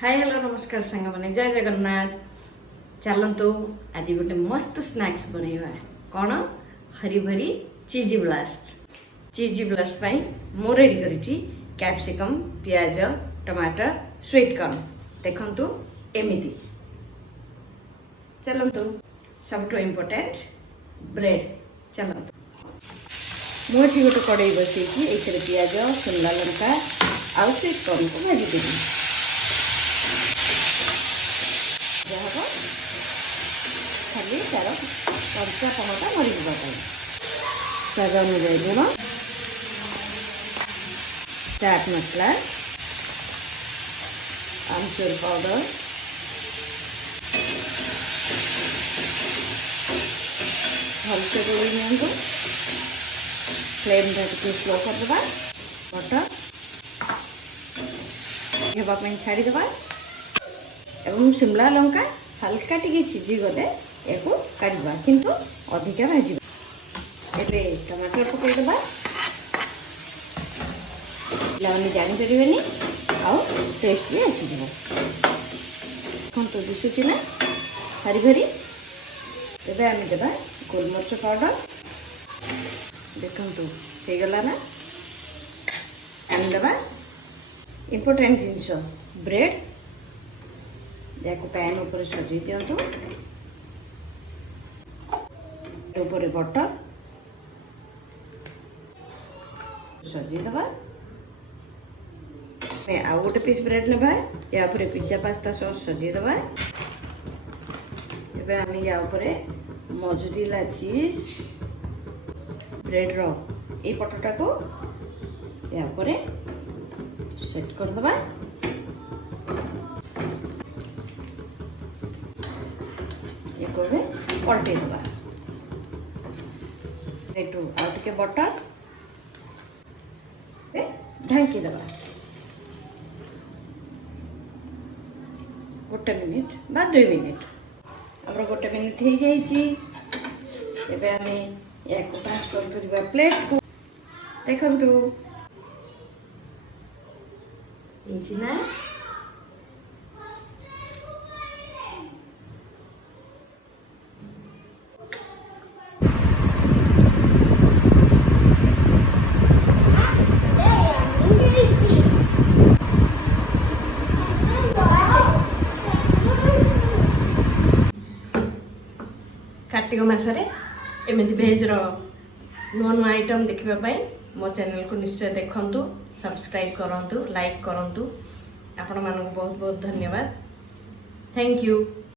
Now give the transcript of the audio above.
Hi hello नमस्कार सांग मैंने जय जगन्नाथ। चलतु आज गोटे मस्त स्नैक्स बनैबा कौन हरी भरी चीजी ब्लास्ट मु रेडी करिछि कैप्सिकम प्याज टमाटर स्वीट कॉर्न देखंतु एमिति। चलतु सबटू इम्पोर्टेंट ब्रेड। चलतु मुझे गोटे कड़ई बसैकी एथरे प्याज शिमला लंका आउ स्वीट कॉर्न को भाजी देवी। खाली तार कंचा पहटा मरी स्वाद अनुजाई लुण चाट मसला आमचूर पाउडर भलसे गोली नियंतु। फ्लेम टे स्लो करदे बटर होगापी छाड़ीदे एवं शिमला लंका हल्का टी सीझी गले या काढ़ा किंतु अधिका भाजी। एबे टमाटर पकईदे पे जापर आउ टेस्ट भी आसीज देखो दिशुची ना हरी भरी। तेज आम देवा गोलमरिच पाउडर देखु हो गला ना आनीदे इम्पोर्टेंट जिनस ब्रेड या पैन ऊपर सजी दिंतु ऊपर बटर सजीदे आउ गोटे पीस ब्रेड ने या पिज्जा पास्ता सॉस सजीदे। आम या मजुरिला चीज ब्रेड रो ये पटटा को या सेट करदे। पलटे दबा आउ टे बटर ढांकी दबा गोटे मिनिट बा 2 मिनिट। अब गोटे मिनिट हो जाइए आम या ट्रांसफर करवा प्लेट को देखु ना। कार्तिक मासरे एमती भेज्र नुआ नुआ आइटम देखापी मो चैनल को निश्चय देखु सब्सक्राइब करूँ लाइक करूँ। आपण मानक बहुत बहुत धन्यवाद। Thank you.